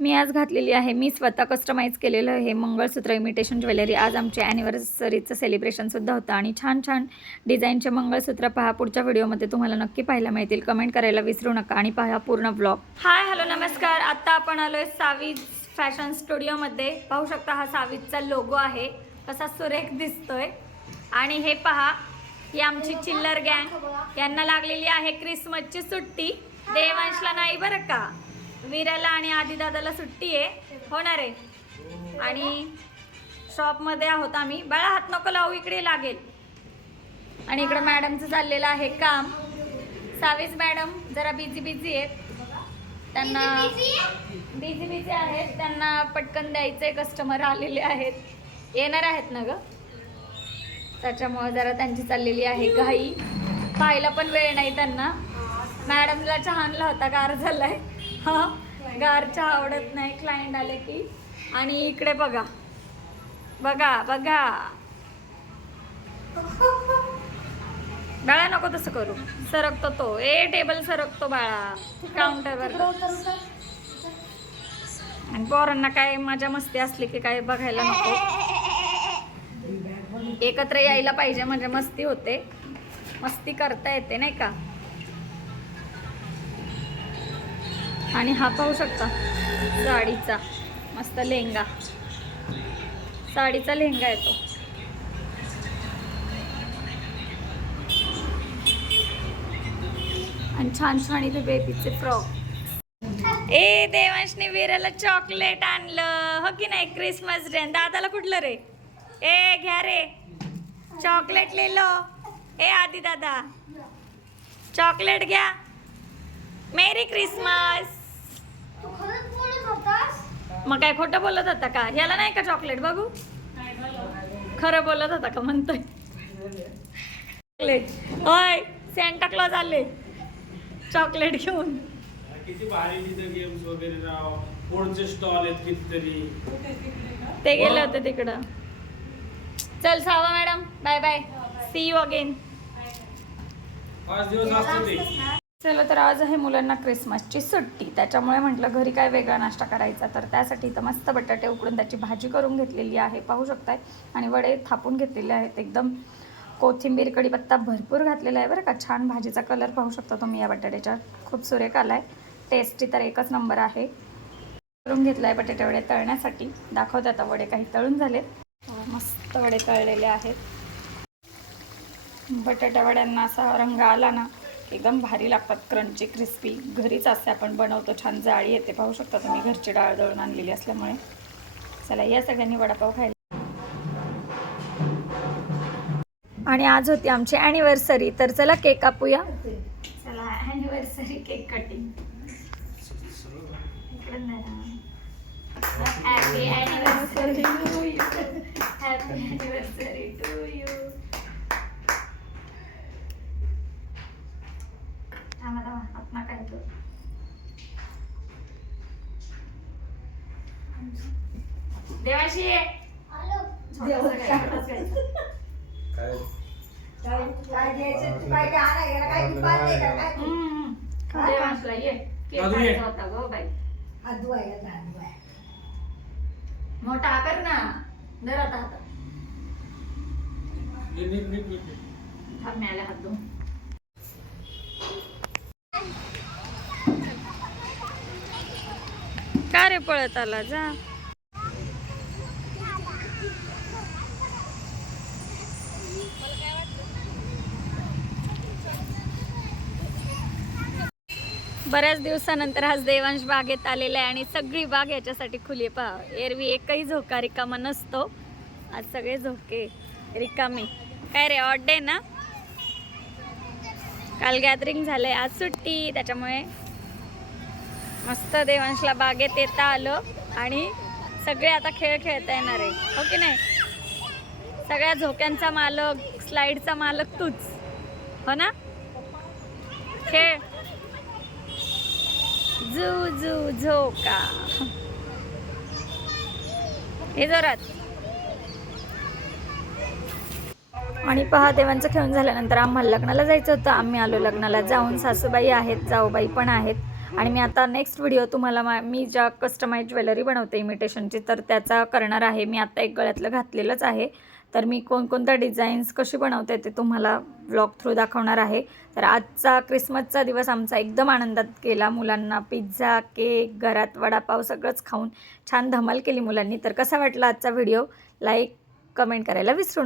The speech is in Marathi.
मी आज घातलेली आहे. मी स्वतः कस्टमाइज केलेलं हे मंगळसूत्र इमिटेशन ज्वेलरी. आज आमचे ॲनिव्हर्सरीचं सेलिब्रेशनसुद्धा होतं. आणि छान छान डिझाईनचे मंगळसूत्र पहा. पुढच्या व्हिडिओमध्ये तुम्हाला नक्की पाहायला मिळतील. कमेंट करायला विसरू नका आणि पहा पूर्ण ब्लॉग हाय हॅलो नमस्कार. आत्ता आपण आलो आहे सावीज फॅशन स्टुडिओमध्ये पाहू शकता हा सावीजचा लोगो आहे. कसा सुरेख दिसतोय. आणि हे पहा ही आमची चिल्लर गँग यांना लागलेली आहे क्रिसमसची सुट्टी. देवांशला नाही बरं का? वीराला आणि आदिदादाला सुट्टी आहे. होणार आहे. आणि शॉपमध्ये आहोत आम्ही. बाळा हात नको लावू इकडे लागेल. आणि इकडं मॅडमचं चाललेलं आहे काम. सावीस मॅडम जरा बिझी बिझी आहेत. त्यांना बिझी बिझी आहेत. त्यांना पटकन द्यायचे कस्टमर आलेले आहेत. येणार आहेत ना ग? त्याच्यामुळे जरा त्यांची चाललेली आहे घाई. पाहायला पण वेळ नाही त्यांना. मॅडमला चहा आणला होता गार झालाय. हा गार चहा आवडत नाही क्लायंट आले की. आणि इकडे बघा. बघा बघा. बाळा नको तसं करू. सरकतो तो. ए टेबल सरकतो बाळा. काउंटरवर आणि पोरांना काय मजा मस्ती असली की काय बघायला नको. एकत्र यायला पाहिजे म्हणजे मस्ती होते. मस्ती करता येते नाही का? आणि हा पाहू शकता साडीचा मस्त लेहंगा साडीचा लेहंगा येतो. आणि छान छान इथे बेबीचे फ्रॉक ए देवांशने वीराला चॉकलेट आणलं. हो की नाही क्रिसमस डे दादाला कुठलं रे? ए घ्या रे. चॉकलेट लिहिलो. ए आधी दादा चॉकलेट घ्या. मेरी क्रिसमस तू खरंच बोलत होतास मग काय खोटं बोलत होता का? याला नाही का चॉकलेट बघू. खरं बोलत होता का म्हणतोय? चॉकलेट होय सेंटा क्लॉज आले. चॉकलेट घेऊन. किती भारी तिथे गेम्स वगैरे राव. स्टॉल आहेत कितीतरी. ते गेले होते तिकडं. चल सावा madam. Bye bye see you again पाच दिवस असतं ते चला तर आज आहे मुलांना क्रिसमसची सुट्टी. त्याच्यामुळे म्हटलं घरी काय वेगळा नाश्ता करायचा तर त्यासाठी इथं मस्त बटाटे उकडून त्याची भाजी करून घेतलेली आहे. पाहू शकताय. आणि वडे थापून घेतलेले आहेत. एकदम कोथिंबीर कढीपत्ता भरपूर घातलेला आहे बरं का. छान भाजीचा कलर पाहू शकता तुम्ही या बटाट्याच्या. खूप सुरेख आला आहे टेस्टी तर एकच नंबर आहे. करून घेतला आहे बटाटे वडे तळण्यासाठी. दाखवते आता वडे काही तळून झाले. मस्त वडे तळलेले आहेत. बटाट्या वड्यांना असा रंग आला ना एकदम भारी लागतात क्रंची क्रिस्पी घरीच असते आपण बनवतो. छान जाळी येते. पाहू शकता तुम्ही घरची डाळ दळून आणलेली असल्यामुळे. चला या सगळ्यांनी वडापाव खायला. आणि आज होती आमची ॲनिव्हर्सरी तर चला केक कापूया. चला anniversary cake cutting happy anniversary happy anniversary to you थांबा थांबा आत्मा काय तो देवाशी ये. आलो छोटासा काय, छोटासा काय. काय काय द्यायचं तू काय काय आणाय गेला काय तू पाहत नाही का काय तू? हम्म. देवांशला ये. केक अजून ये. खायचा होता गो बाई. मोठा कर ना. धर आता हातात. नीट नीट नीट नीट. थांब मिळाले हात धुवून. रे पळत आला जा. बऱ्याच दिवसानंतर आज देवांश बागेत आलेला आहे आणि सगळी बाग याच्यासाठी खुली पहा एरवी एकही झोका रिकामा नसतो. आज सगळे झोके रिकामे. काय रे ऑड डे ना? काल गॅदरिंग झालंय आज सुट्टी त्याच्यामुळे मस्त देवांशला बागेत येता आलं आणि सगळे आता खेळ खेळता येणार आहे. हो की नाही? सगळ्या झोक्यांचा मालक स्लाईडचा मालक तूच. हो ना? खेळ. झू झू झोका. हे जोरात. आणि पहा देवांचं खेळून झाल्यानंतर आम्हाला लग्नाला जायचं होतं. आम्ही आलो लग्नाला. जाऊन सासूबाई आहेत जाऊबाई पण आहेत. आणि मी आता नेक्स्ट व्हिडिओ तुम्हाला मा मी ज्या कस्टमाइज ज्वेलरी बनवते इमिटेशनची तर त्याचा करणार आहे. मी आता एक गळ्यातलं घातलेलंच आहे. तर मी कोणकोणत्या डिझाईन्स कशी बनवते ते तुम्हाला ब्लॉग थ्रू दाखवणार आहे. तर आजचा क्रिसमसचा दिवस आमचा एकदम आनंदात गेला. मुलांना पिझ्झा केक घरात वडापाव सगळंच खाऊन छान धमाल केली मुलांनी. तर कसा वाटला आजचा व्हिडिओ लाईक कमेंट करायला विसरू